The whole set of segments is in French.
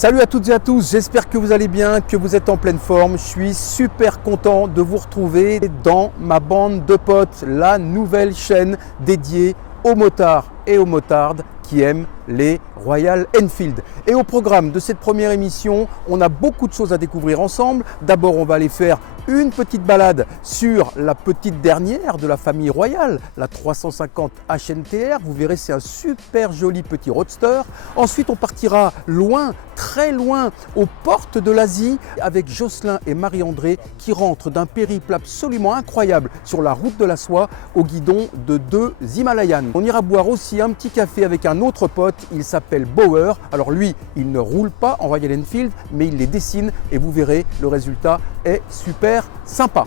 Salut à toutes et à tous, j'espère que vous allez bien, que vous êtes en pleine forme. Je suis super content de vous retrouver dans ma bande de potes, la nouvelle chaîne dédiée aux motards et aux motardes qui aiment les Royal Enfield. Et au programme de cette première émission, on a beaucoup de choses à découvrir ensemble. D'abord, on va aller faire une petite balade sur la petite dernière de la famille royale, la 350 HNTR. Vous verrez, c'est un super joli petit roadster. Ensuite, on partira loin, très loin, aux portes de l'Asie avec Jocelyn et Marie-André qui rentrent d'un périple absolument incroyable sur la route de la soie au guidon de 2 Himalayans. On ira boire aussi un petit café avec un autre pote, il s'appelle Bauer. Alors lui, il ne roule pas en Royal Enfield, mais il les dessine et vous verrez, le résultat est super sympa.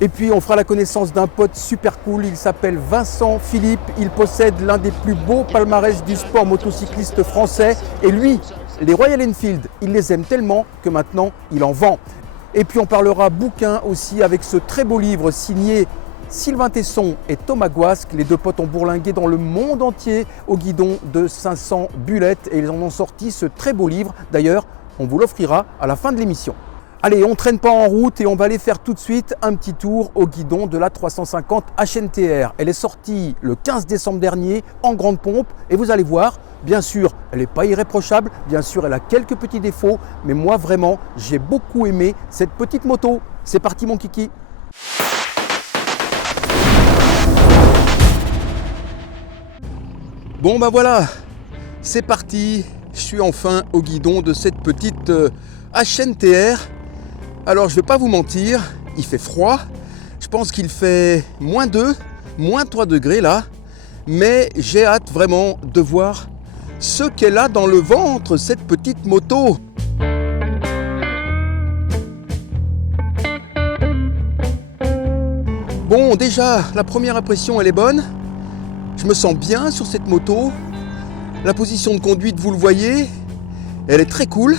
Et puis on fera la connaissance d'un pote super cool, il s'appelle Vincent Philippe, il possède l'un des plus beaux palmarès du sport motocycliste français et lui, les Royal Enfield, il les aime tellement que maintenant il en vend. Et puis on parlera bouquin aussi avec ce très beau livre signé Sylvain Tesson et Thomas Guasque. Les deux potes ont bourlingué dans le monde entier au guidon de 500 bullettes et ils en ont sorti ce très beau livre. D'ailleurs, on vous l'offrira à la fin de l'émission. Allez, on ne traîne pas en route et on va aller faire tout de suite un petit tour au guidon de la 350 HNTR. Elle est sortie le 15 décembre dernier en grande pompe et vous allez voir, bien sûr, elle n'est pas irréprochable, bien sûr, elle a quelques petits défauts, mais moi vraiment, j'ai beaucoup aimé cette petite moto. C'est parti mon kiki. Bon ben voilà, c'est parti, je suis enfin au guidon de cette petite HNTR. Alors je vais pas vous mentir, il fait froid, je pense qu'il fait -2, -3 degrés là, mais j'ai hâte vraiment de voir ce qu'elle a dans le ventre, cette petite moto. Bon déjà, la première impression elle est bonne. Je me sens bien sur cette moto. La position de conduite, vous le voyez, elle est très cool.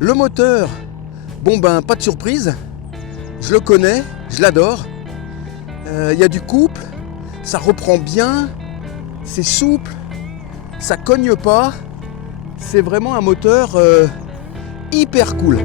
Le moteur, bon ben pas de surprise. Je le connais, je l'adore. Il y a du couple, ça reprend bien, c'est souple, ça cogne pas. C'est vraiment un moteur hyper cool.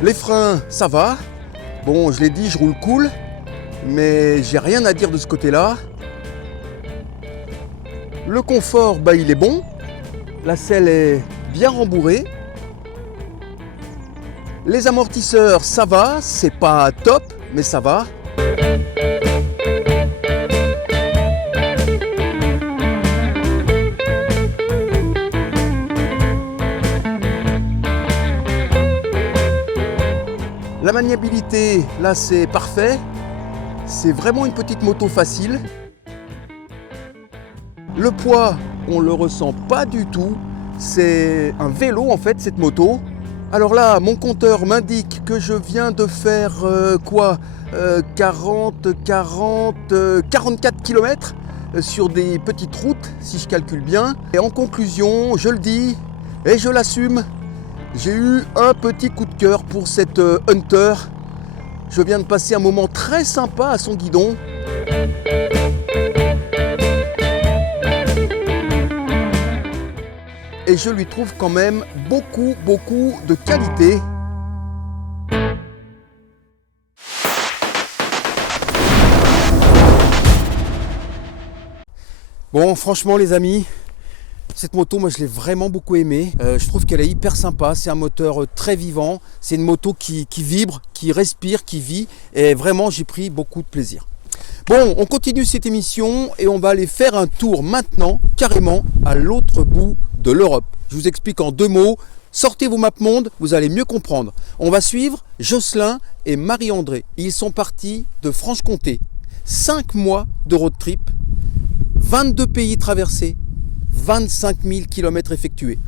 Les freins, ça va. Bon, je l'ai dit, je roule cool, mais j'ai rien à dire de ce côté-là. Le confort, bah, il est bon. La selle est bien rembourrée. Les amortisseurs, ça va. C'est pas top, mais ça va. La maniabilité, là c'est parfait, c'est vraiment une petite moto facile. Le poids, on le ressent pas du tout, c'est un vélo en fait cette moto. Alors là, mon compteur m'indique que je viens de faire 44 km sur des petites routes si je calcule bien. Et en conclusion, je le dis et je l'assume. J'ai eu un petit coup de cœur pour cette Hunter. Je viens de passer un moment très sympa à son guidon. Et je lui trouve quand même beaucoup de qualité. Bon, franchement les amis, cette moto, moi je l'ai vraiment beaucoup aimée. Je trouve qu'elle est hyper sympa. C'est un moteur très vivant. C'est une moto qui vibre, qui respire, qui vit. Et vraiment, j'ai pris beaucoup de plaisir. Bon, on continue cette émission et on va aller faire un tour maintenant, carrément, à l'autre bout de l'Europe. Je vous explique en 2 mots. Sortez vos mapmondes, vous allez mieux comprendre. On va suivre Jocelyn et Marie-André. Ils sont partis de Franche-Comté. 5 mois de road trip, 22 pays traversés, 25 000 km effectués.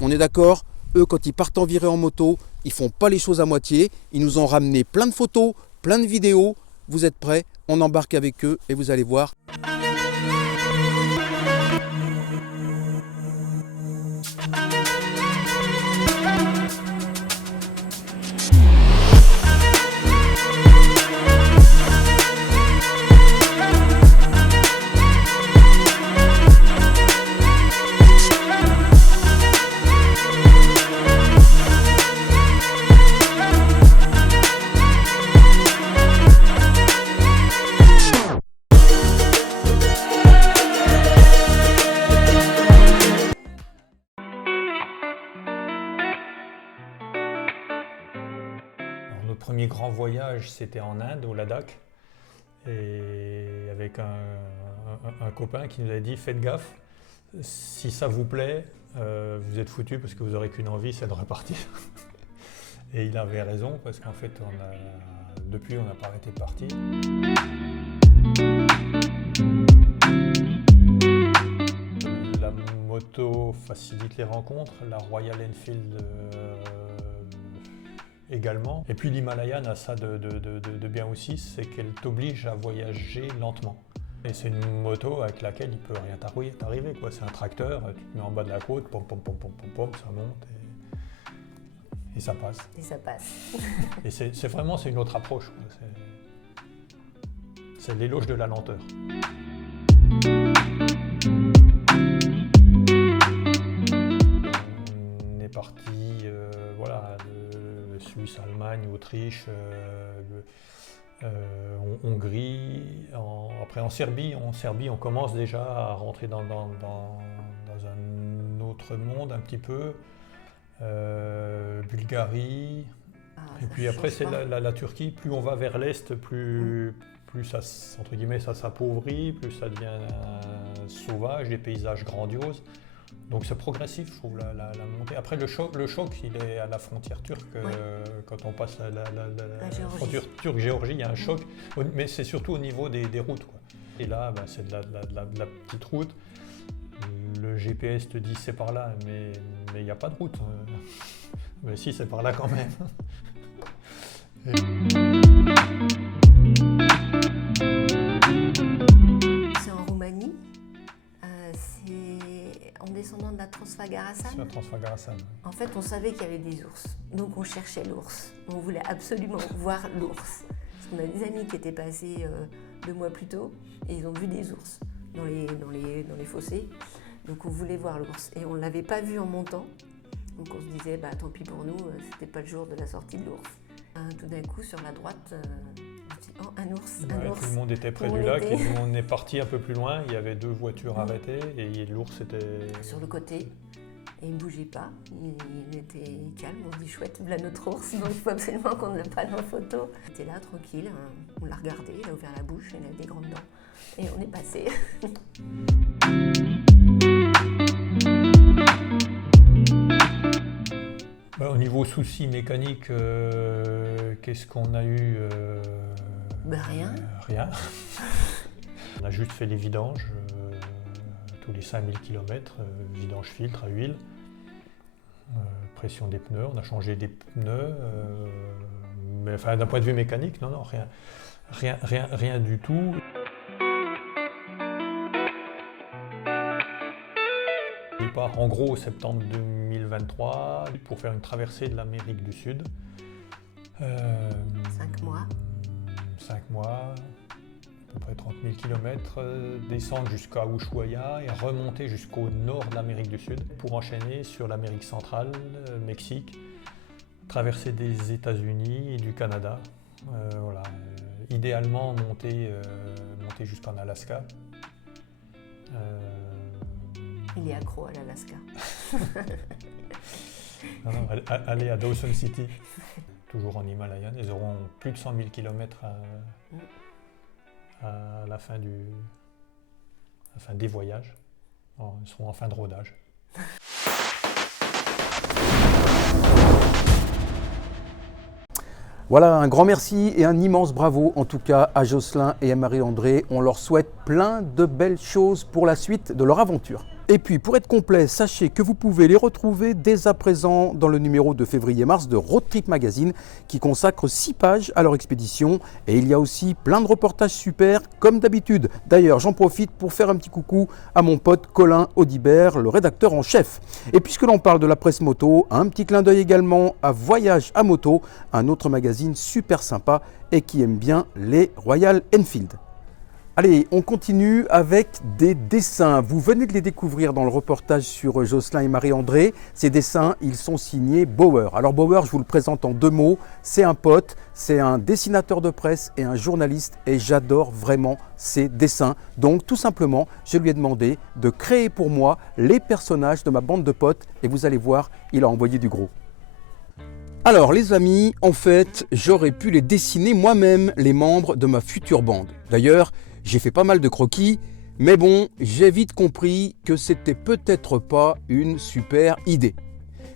On est d'accord? Eux, quand ils partent en virée en moto, ils font pas les choses à moitié. Ils nous ont ramené plein de photos, plein de vidéos. Vous êtes prêts? On embarque avec eux et vous allez voir. Notre premier grand voyage, c'était en Inde, au Ladakh, et avec un copain qui nous a dit « Faites gaffe, si ça vous plaît, vous êtes foutus parce que vous n'aurez qu'une envie, c'est de repartir. » Et il avait raison, parce qu'en fait, depuis, on n'a pas arrêté de partir. La moto facilite les rencontres, la Royal Enfield également. Et puis l'Himalayan a ça de bien aussi, c'est qu'elle t'oblige à voyager lentement. Et c'est une moto avec laquelle il peut rien t'arriver, quoi. C'est un tracteur, tu te mets en bas de la côte, pom pom pom pom pom pom, ça monte et ça passe. Et ça passe. Et c'est vraiment une autre approche, quoi. C'est l'éloge de la lenteur. On est parti, voilà, de Suisse, Allemagne, Autriche, Hongrie, après en Serbie, on commence déjà à rentrer dans un autre monde un petit peu, Bulgarie, et puis après c'est la Turquie. Plus on va vers l'est, plus ça, entre guillemets, ça s'appauvrit, plus ça devient sauvage, des paysages grandioses. Donc c'est progressif, je trouve, la montée. Après le choc, il est à la frontière turque. Oui. Quand on passe la Géorgie. frontière turque-Géorgie, il y a un choc, mais c'est surtout au niveau des routes, quoi. Et là, c'est de la petite route. Le GPS te dit c'est par là, mais il n'y a pas de route. Mais si, c'est par là quand même. C'est en Roumanie. C'est en descendant de la Transfagarasan. Sur la Transfagarasan. En fait, on savait qu'il y avait des ours, donc on cherchait l'ours. On voulait absolument voir l'ours. Parce qu'on a des amis qui étaient passés 2 mois plus tôt et ils ont vu des ours dans les fossés. Donc on voulait voir l'ours et on ne l'avait pas vu en montant. Donc on se disait, bah, tant pis pour nous, c'était pas le jour de la sortie de l'ours. Tout d'un coup, sur la droite, on se dit, oh, un ours, un ours. Tout le monde était près du lac et nous on est parti un peu plus loin. Il y avait 2 voitures arrêtées et l'ours était sur le côté. Et il ne bougeait pas, il était calme, on se dit chouette, voilà notre ours, donc il faut absolument qu'on ne le prenne en photo. Il était là, tranquille, on l'a regardé, il a ouvert la bouche, il avait des grandes dents, et on est passé. Au niveau soucis mécaniques, qu'est-ce qu'on a eu? Rien. Rien. On a juste fait les vidanges. Tous les 5000 km, vidange filtre à huile, pression des pneus, on a changé des pneus, mais enfin, d'un point de vue mécanique, non, rien du tout. Je pars en gros au septembre 2023 pour faire une traversée de l'Amérique du Sud. 5 mois. 5 mois. À peu près 30 000 km, descendre jusqu'à Ushuaia et remonter jusqu'au nord de l'Amérique du Sud pour enchaîner sur l'Amérique centrale, Mexique, traverser des États-Unis et du Canada. Voilà. Idéalement monter jusqu'en Alaska. Il est accro à l'Alaska. Aller à Dawson City, toujours en Himalayan. Ils auront plus de 100 000 km à la fin des voyages. Ils seront en fin de rodage. Voilà, un grand merci et un immense bravo en tout cas à Jocelyn et à Marie-André. On leur souhaite plein de belles choses pour la suite de leur aventure. Et puis pour être complet, sachez que vous pouvez les retrouver dès à présent dans le numéro de février-mars de Road Trip Magazine qui consacre 6 pages à leur expédition. Et il y a aussi plein de reportages super comme d'habitude. D'ailleurs, j'en profite pour faire un petit coucou à mon pote Colin Audibert, le rédacteur en chef. Et puisque l'on parle de la presse moto, un petit clin d'œil également à Voyage à moto, un autre magazine super sympa et qui aime bien les Royal Enfield. Allez, on continue avec des dessins. Vous venez de les découvrir dans le reportage sur Jocelyn et Marie-André. Ces dessins, ils sont signés Bauer. Alors Bauer, je vous le présente en 2 mots. C'est un pote, c'est un dessinateur de presse et un journaliste et j'adore vraiment ses dessins. Donc tout simplement, je lui ai demandé de créer pour moi les personnages de ma bande de potes et vous allez voir, il a envoyé du gros. Alors les amis, en fait, j'aurais pu les dessiner moi-même, les membres de ma future bande. D'ailleurs, j'ai fait pas mal de croquis, mais bon, j'ai vite compris que c'était peut-être pas une super idée.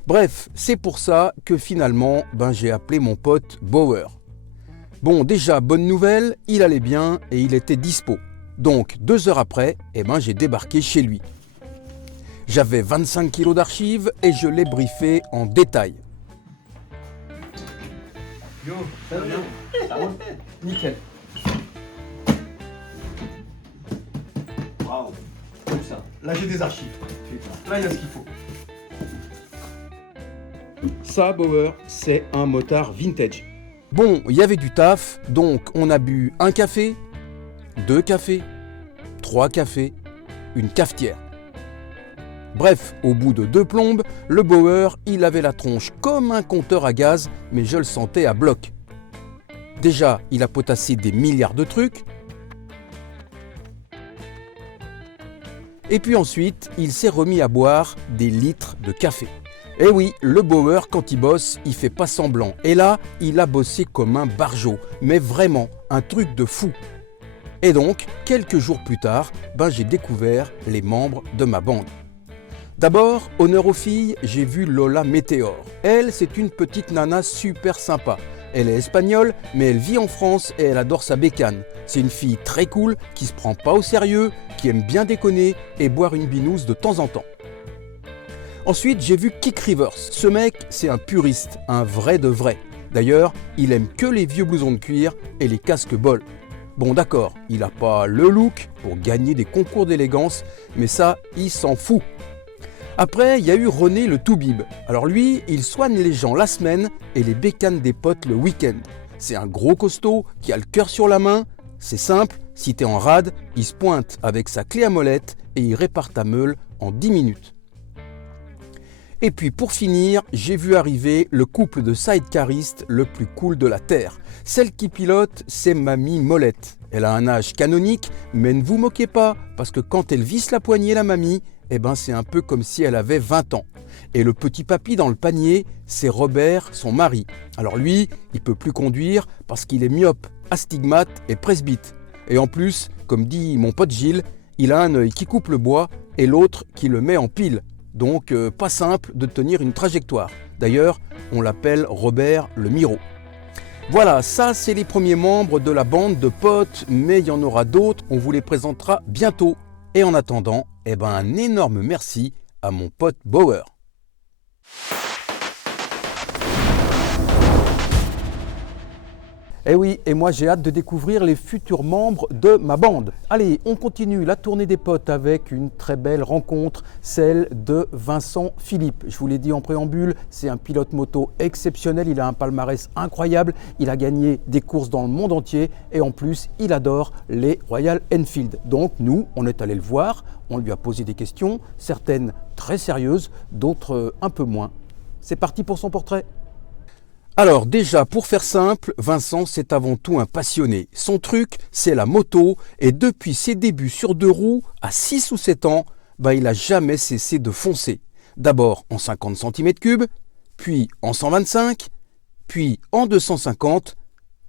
Bref, c'est pour ça que finalement, j'ai appelé mon pote Bauer. Bon, déjà, bonne nouvelle, il allait bien et il était dispo. Donc, 2 heures après, j'ai débarqué chez lui. J'avais 25 kilos d'archives et je l'ai briefé en détail. Yo, ça va bien? Ça roule? Nickel. Waouh, comme ça. Là j'ai des archives. Putain. Là il y a ce qu'il faut. Ça, Bauer, c'est un motard vintage. Bon, il y avait du taf, donc on a bu un café, 2 cafés, 3 cafés, une cafetière. Bref, au bout de 2 plombes, le Bauer, il avait la tronche comme un compteur à gaz, mais je le sentais à bloc. Déjà, il a potassé des milliards de trucs. Et puis ensuite, il s'est remis à boire des litres de café. Et oui, le Bauer, quand il bosse, il fait pas semblant. Et là, il a bossé comme un barjot, mais vraiment, un truc de fou. Et donc, quelques jours plus tard, j'ai découvert les membres de ma bande. D'abord, honneur aux filles, j'ai vu Lola Météor. Elle, c'est une petite nana super sympa. Elle est espagnole, mais elle vit en France et elle adore sa bécane. C'est une fille très cool, qui se prend pas au sérieux, qui aime bien déconner et boire une binouse de temps en temps. Ensuite, j'ai vu Kick Rivers. Ce mec, c'est un puriste, un vrai de vrai. D'ailleurs, il aime que les vieux blousons de cuir et les casques bol. Bon d'accord, il n'a pas le look pour gagner des concours d'élégance, mais ça, il s'en fout. Après, il y a eu René le Toubib. Alors lui, il soigne les gens la semaine et les bécanes des potes le week-end. C'est un gros costaud qui a le cœur sur la main. C'est simple, si t'es en rade, il se pointe avec sa clé à molette et il répare ta meule en 10 minutes. Et puis pour finir, j'ai vu arriver le couple de sidecaristes le plus cool de la Terre. Celle qui pilote, c'est Mamie Molette. Elle a un âge canonique, mais ne vous moquez pas, parce que quand elle visse la poignée, la mamie, c'est un peu comme si elle avait 20 ans. Et le petit papy dans le panier, c'est Robert, son mari. Alors lui, il peut plus conduire parce qu'il est myope, astigmate et presbyte. Et en plus, comme dit mon pote Gilles, il a un œil qui coupe le bois et l'autre qui le met en pile. Donc pas simple de tenir une trajectoire. D'ailleurs, on l'appelle Robert le Miro. Voilà, ça c'est les premiers membres de la bande de potes, mais il y en aura d'autres, on vous les présentera bientôt. Et en attendant, un énorme merci à mon pote Bauer. Eh oui, et moi j'ai hâte de découvrir les futurs membres de ma bande. Allez, on continue la tournée des potes avec une très belle rencontre, celle de Vincent Philippe. Je vous l'ai dit en préambule, c'est un pilote moto exceptionnel, il a un palmarès incroyable, il a gagné des courses dans le monde entier et en plus, il adore les Royal Enfield. Donc nous, on est allé le voir, on lui a posé des questions, certaines très sérieuses, d'autres un peu moins. C'est parti pour son portrait. Alors déjà, pour faire simple, Vincent, c'est avant tout un passionné. Son truc, c'est la moto et depuis ses débuts sur 2 roues, à 6 ou 7 ans, il n'a jamais cessé de foncer. D'abord en 50 cm3, puis en 125, puis en 250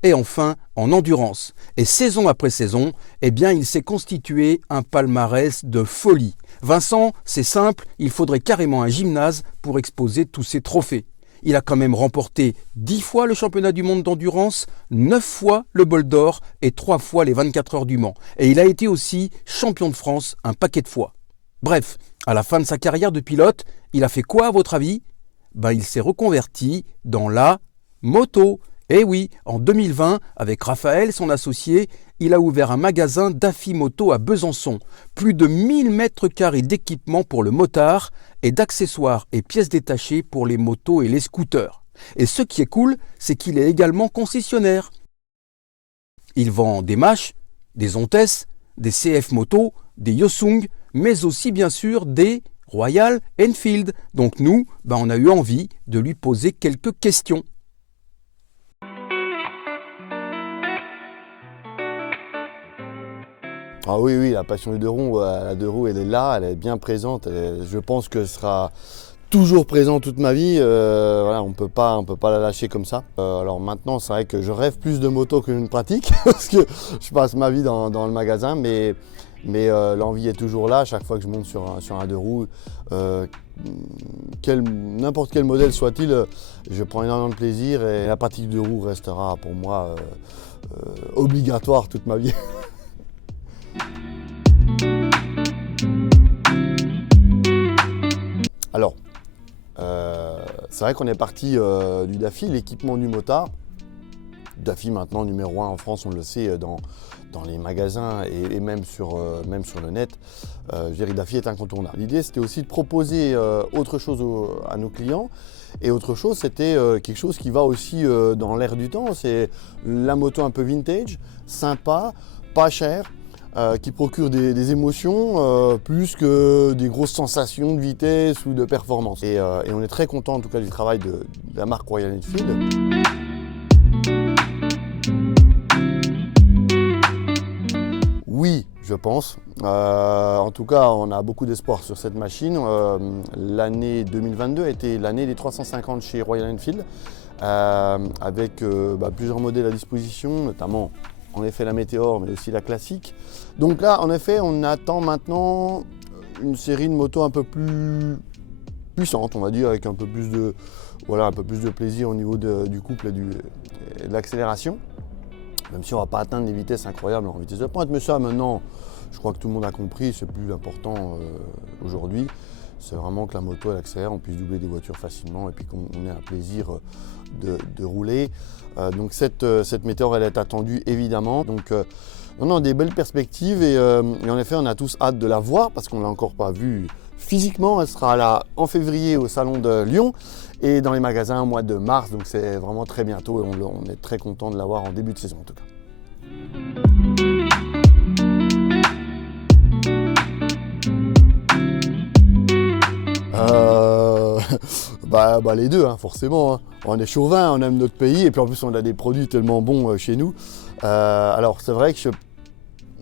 et enfin en endurance. Et saison après saison, il s'est constitué un palmarès de folie. Vincent, c'est simple, il faudrait carrément un gymnase pour exposer tous ses trophées. Il a quand même remporté 10 fois le championnat du monde d'endurance, 9 fois le bol d'or et 3 fois les 24 heures du Mans. Et il a été aussi champion de France un paquet de fois. Bref, à la fin de sa carrière de pilote, il a fait quoi à votre avis? Il s'est reconverti dans la moto. Et oui, en 2020, avec Raphaël, son associé, il a ouvert un magasin d'Afi Moto à Besançon. Plus de 1000 mètres carrés d'équipement pour le motard et d'accessoires et pièces détachées pour les motos et les scooters. Et ce qui est cool, c'est qu'il est également concessionnaire. Il vend des Mash, des Ontes, des CF Moto, des Yosung, mais aussi bien sûr des Royal Enfield. Donc nous, on a eu envie de lui poser quelques questions. Ah oui, la passion des deux roues, la deux roues, elle est là, elle est bien présente. Je pense que ce sera toujours présent toute ma vie. Voilà, on peut pas la lâcher comme ça. Alors maintenant, c'est vrai que je rêve plus de moto que je ne pratique parce que je passe ma vie dans le magasin, mais l'envie est toujours là. Chaque fois que je monte sur un deux roues, n'importe quel modèle soit-il, je prends énormément de plaisir et la pratique de roues restera pour moi obligatoire toute ma vie. Alors, c'est vrai qu'on est parti du Daffy, l'équipement du motard. Daffy maintenant numéro 1 en France, on le sait, dans les magasins et même sur le net. Je dirais que Daffy est incontournable. L'idée, c'était aussi de proposer autre chose à nos clients. Et autre chose, c'était quelque chose qui va aussi dans l'air du temps. C'est la moto un peu vintage, sympa, pas chère. Qui procure des émotions plus que des grosses sensations de vitesse ou de performance. Et on est très content en tout cas du travail de la marque Royal Enfield. Oui, je pense. En tout cas, on a beaucoup d'espoir sur cette machine. L'année 2022 a été l'année des 350 chez Royal Enfield, avec plusieurs modèles à disposition, notamment en effet la Météor, mais aussi la classique. Donc là, en effet, on attend maintenant une série de motos un peu plus puissante, on va dire, avec un peu plus de plaisir au niveau du couple et de l'accélération. Même si on ne va pas atteindre des vitesses incroyables en vitesse de pointe. Mais ça, maintenant, je crois que tout le monde a compris, c'est plus important aujourd'hui. C'est vraiment que la moto, elle accélère, on puisse doubler des voitures facilement et puis qu'on ait un plaisir de rouler. Donc cette Météor, elle est attendue évidemment. Donc on a des belles perspectives et en effet, on a tous hâte de la voir parce qu'on ne l'a encore pas vue physiquement. Elle sera là en février au salon de Lyon et dans les magasins au mois de mars. Donc c'est vraiment très bientôt et on est très content de la voir en début de saison en tout cas. Les deux, forcément. Hein. On est chauvin, on aime notre pays et puis en plus on a des produits tellement bons chez nous. Alors c'est vrai que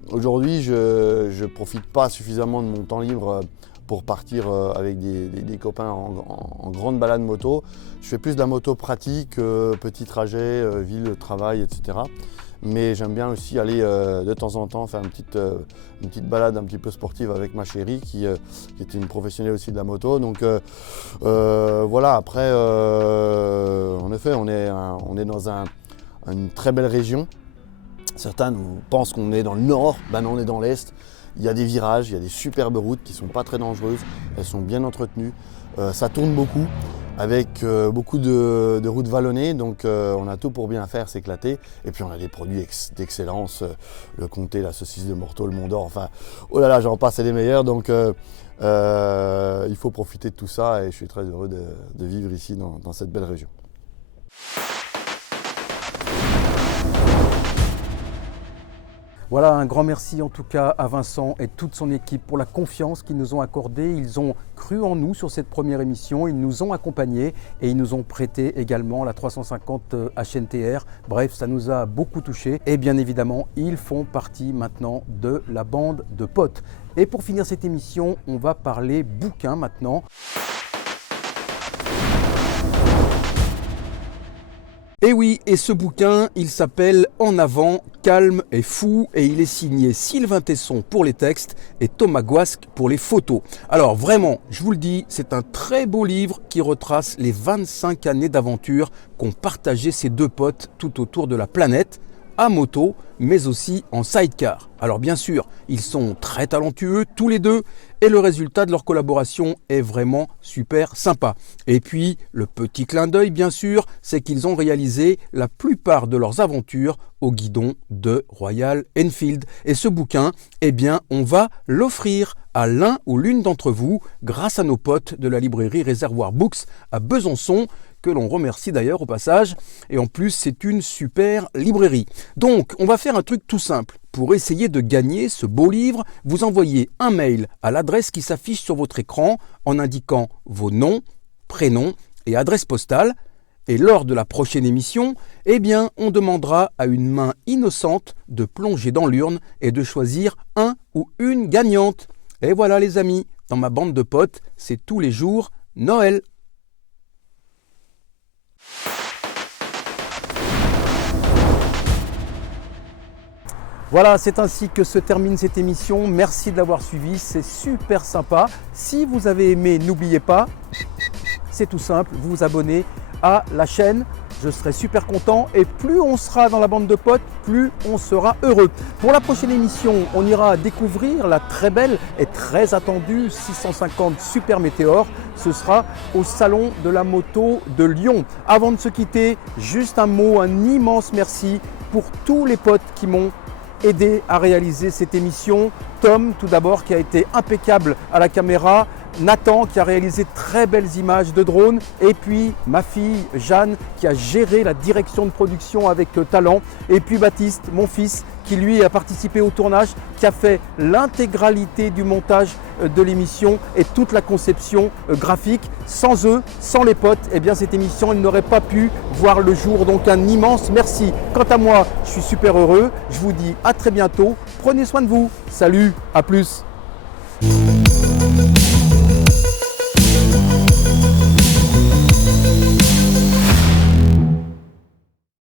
aujourd'hui je ne profite pas suffisamment de mon temps libre pour partir avec des copains en grande balade moto. Je fais plus de la moto pratique, petits trajets, ville, travail, etc. Mais j'aime bien aussi aller de temps en temps faire une petite balade un petit peu sportive avec ma chérie qui est une professionnelle aussi de la moto. Donc voilà, après en effet on est dans une très belle région. Certains pensent qu'on est dans le nord, non, on est dans l'est. Il y a des virages, il y a des superbes routes qui ne sont pas très dangereuses, elles sont bien entretenues, ça tourne beaucoup avec beaucoup de routes vallonnées, donc on a tout pour bien faire, s'éclater. Et puis on a des produits d'excellence, le comté, la saucisse de Morteau, le Mont d'Or, enfin, oh là là, j'en passe, c'est les meilleurs. Donc il faut profiter de tout ça et je suis très heureux de vivre ici dans cette belle région. Voilà, un grand merci en tout cas à Vincent et toute son équipe pour la confiance qu'ils nous ont accordée. Ils ont cru en nous sur cette première émission, ils nous ont accompagnés et ils nous ont prêté également la 350 HNTR. Bref, ça nous a beaucoup touchés et bien évidemment, ils font partie maintenant de la bande de potes. Et pour finir cette émission, on va parler bouquin maintenant. Et oui, et ce bouquin, il s'appelle En avant, calme et fou et il est signé Sylvain Tesson pour les textes et Thomas Guasque pour les photos. Alors vraiment, je vous le dis, c'est un très beau livre qui retrace les 25 années d'aventure qu'ont partagé ces deux potes tout autour de la planète. à moto, mais aussi en sidecar. Alors bien sûr, ils sont très talentueux tous les deux et le résultat de leur collaboration est vraiment super sympa. Et puis, le petit clin d'œil bien sûr, c'est qu'ils ont réalisé la plupart de leurs aventures au guidon de Royal Enfield. Et ce bouquin, eh bien, on va l'offrir à l'un ou l'une d'entre vous grâce à nos potes de la librairie Réservoir Books à Besançon, que l'on remercie d'ailleurs au passage. Et en plus, c'est une super librairie. Donc, on va faire un truc tout simple. Pour essayer de gagner ce beau livre, vous envoyez un mail à l'adresse qui s'affiche sur votre écran en indiquant vos noms, prénoms et adresse postale. Et lors de la prochaine émission, eh bien, on demandera à une main innocente de plonger dans l'urne et de choisir un ou une gagnante. Et voilà les amis, dans ma bande de potes, c'est tous les jours Noël. Voilà, c'est ainsi que se termine cette émission. Merci de l'avoir suivi, c'est super sympa. Si vous avez aimé, n'oubliez pas, c'est tout simple, vous vous abonnez à la chaîne. Je serai super content et plus on sera dans la bande de potes, plus on sera heureux. Pour la prochaine émission, on ira découvrir la très belle et très attendue 650 Super Météor. Ce sera au Salon de la Moto de Lyon. Avant de se quitter, juste un mot, un immense merci pour tous les potes qui m'ont aidé à réaliser cette émission. Tom, tout d'abord, qui a été impeccable à la caméra. Nathan, qui a réalisé très belles images de drone. Et puis ma fille Jeanne, qui a géré la direction de production avec talent. Et puis Baptiste, mon fils, qui lui a participé au tournage, qui a fait l'intégralité du montage de l'émission et toute la conception graphique. Sans eux, sans les potes, eh bien cette émission elle n'aurait pas pu voir le jour. Donc un immense merci. Quant à moi, je suis super heureux. Je vous dis à très bientôt. Prenez soin de vous. Salut, à plus.